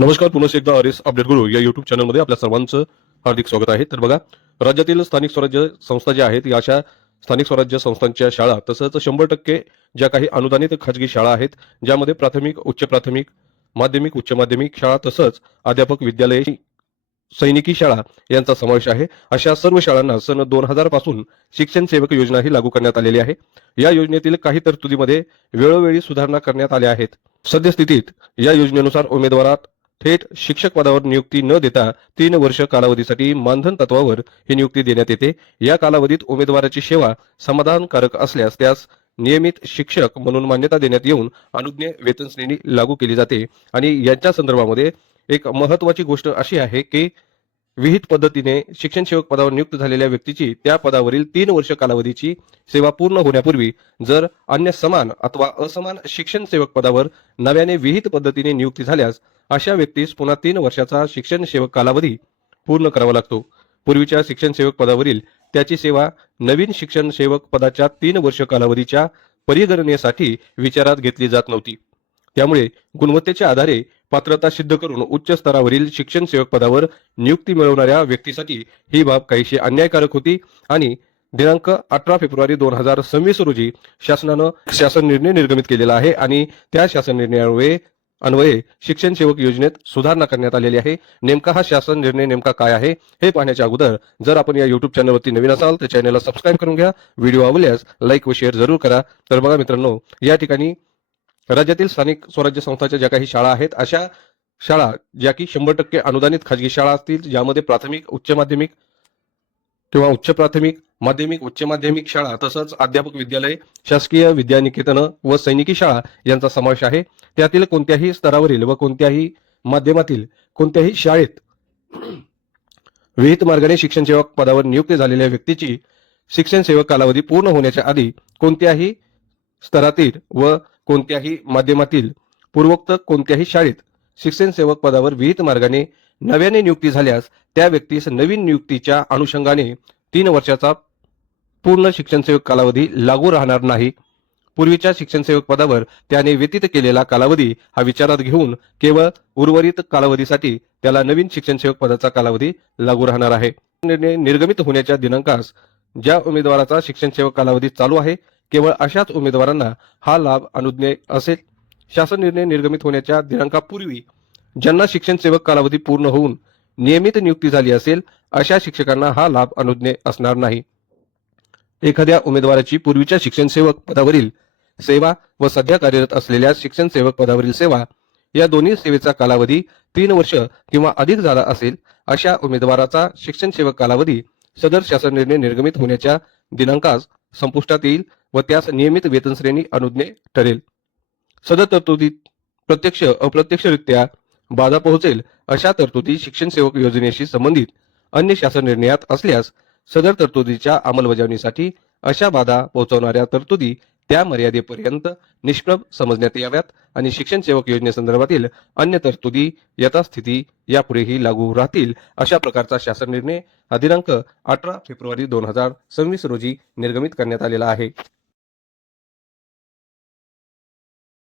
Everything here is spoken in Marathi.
नमस्कार. पुन्हा एकदा आरएस अपडेट गुरु या युट्यूब चॅनलमध्ये आपल्या सर्वांचं हार्दिक स्वागत आहे. तर बघा, राज्यातील स्थानिक स्वराज्य संस्था ज्या आहेत, या अशा स्थानिक स्वराज्य संस्थांच्या शाळा तसंच 100% ज्या काही अनुदानित खाजगी शाळा आहेत, ज्यामध्ये प्राथमिक, उच्च प्राथमिक, माध्यमिक, उच्च माध्यमिक शाळा तसंच अध्यापक विद्यालय, सैनिकी शाळा यांचा समावेश आहे. अशा सर्व शाळांना सन 2000 पासून शिक्षण सेवक योजना ही लागू करण्यात आलेली आहे. या योजनेतील काही तरतुदीमध्ये वेळोवेळी सुधारणा करण्यात आल्या आहेत. सद्यस्थितीत या योजनेनुसार उमेदवारात थेट शिक्षक पदावर नियुक्ती न देता 3 वर्ष कालावधीसाठी मानधन तत्वावर ही नियुक्ती देण्यात येते. या कालावधीत उमेदवाराची सेवा समाधानकारक असल्यास त्यास नियमित शिक्षक म्हणून मान्यता देण्यात येऊन अनुज्ञेय वेतन श्रेणी लागू केली जाते. आणि यांच्या संदर्भामध्ये एक महत्वाची गोष्ट अशी आहे की विहित पद्धतीने शिक्षण सेवक पदावर नियुक्त झालेल्या व्यक्तीची त्या पदावरील 3 वर्ष कालावधीची सेवा पूर्ण होण्यापूर्वी जर अन्य समान अथवा असमान शिक्षण सेवक पदावर नव्याने विहित पद्धतीने नियुक्ती झाल्यास अशा व्यक्तीस पुन्हा 3 वर्षाचा शिक्षण सेवक कालावधी पूर्ण करावा लागतो. पूर्वीच्या शिक्षण सेवक पदावरील त्याची सेवा नवीन शिक्षण सेवक पदाच्या 3 वर्ष कालावधीच्या परिगणनेसाठी विचारात घेतली जात नव्हती. त्यामुळे गुणवत्तेच्या आधारे पात्रता सिद्ध करून उच्च स्तरावरील शिक्षण सेवक पदावर नियुक्ती मिळवणाऱ्या व्यक्तीसाठी ही बाब काहीशी अन्यायकारक होती आणि दिनांक 18 फेब्रुवारी 2026 रोजी शासनानं शासन निर्णय निर्गमित केलेला आहे आणि त्या शासन निर्णयान्वये शिक्षण सेवक योजनेत सुधारणा करण्यात आलेली आहे. नेमका हा शासन निर्णय नेमका काय आहे हे पाहण्याच्या अगोदर जर आपण या युट्यूब चॅनलवरती नवीन असाल तर चॅनलला सबस्क्राईब करून घ्या. व्हिडिओ आवडल्यास लाईक व शेअर जरूर करा. तर बघा मित्रांनो, या ठिकाणी राज्यातील स्थानिक स्वराज्य संस्थांच्या ज्या काही शाळा आहेत, अशा शाळा ज्या की 100% अनुदानित खाजगी शाळा असतील, ज्यामध्ये प्राथमिक, उच्च माध्यमिक किंवा उच्च प्राथमिक, माध्यमिक, उच्च माध्यमिक शाळा तसंच अध्यापक विद्यालय, शासकीय विद्यानिकेतन व सैनिकी शाळा यांचा समावेश आहे. त्यातील कोणत्याही स्तरावरील व कोणत्याही माध्यमातील कोणत्याही शाळेत विहित मार्गाने शिक्षण सेवक पदावर नियुक्त झालेल्या व्यक्तीची शिक्षण सेवक कालावधी पूर्ण होण्याच्या आधी कोणत्याही स्तरातील व कोणत्याही माध्यमातील पूर्वोक्त कोणत्याही शाळेत शिक्षण सेवक पदावर विहित मार्गाने नव्याने नियुक्ती झाल्यास त्या व्यक्तीस नवीन नियुक्तीच्या अनुषंगाने 3 वर्षाचा पूर्ण शिक्षण सेवक कालावधी लागू राहणार नाही. पूर्वीच्या शिक्षण सेवक पदावर त्याने व्यतीत केलेला कालावधी हा विचारात घेऊन केवळ उर्वरित कालावधीसाठी त्याला नवीन शिक्षण सेवक पदाचा कालावधी लागू राहणार आहे. निर्णय निर्गमित होण्याच्या दिनांकास ज्या उमेदवाराचा शिक्षण सेवक कालावधी चालू आहे, केवळ अशाच उमेदवारांना हा लाभ अनुज्ञेय असेल. शासन निर्णय निर्गमित होण्याच्या दिनांकापूर्वी ज्यांना शिक्षण सेवक कालावधी पूर्ण होऊन नियमित नियुक्ती झाली असेल, अशा शिक्षकांना हा लाभ अनुज्ञेय असणार नाही. एखाद्या उमेदवाराची पूर्वीच्या शिक्षण सेवक पदावरील सेवा व सध्या कार्यरत असलेल्या शिक्षण सेवक पदावरील सेवा या दोन्ही सेवेचा कालावधी 3 वर्ष किंवा अधिक झाला असेल, अशा उमेदवाराचा शिक्षण सेवक कालावधी सदर शासन निर्णय निर्गमित होण्याच्या दिनांकास संपुष्टात येईल व त्यास नियमित वेतन श्रेणी अनुज्ञेय ठरेल. सदर तरतुदीत प्रत्यक्ष अप्रत्यक्षरित्या बाधा पोहोचेल अशा तरतुदी शिक्षण सेवक योजनेशी संबंधित अन्य शासन निर्णयात असल्यास सदर तरतुदीच्या अंमलबजावणीसाठी अशा बाधा पोहोचवणाऱ्या तरतुदी त्या मर्यादेपर्यंत निष्प्रभ समजण्यात याव्यात आणि शिक्षण सेवक योजनेसंदर्भातील अन्य तरतुदी यथास्थिती यापुढेही लागू राहतील. अशा प्रकारचा शासन निर्णय हा दिनांक 18 फेब्रुवारी 2026 रोजी निर्गमित करण्यात आलेला आहे.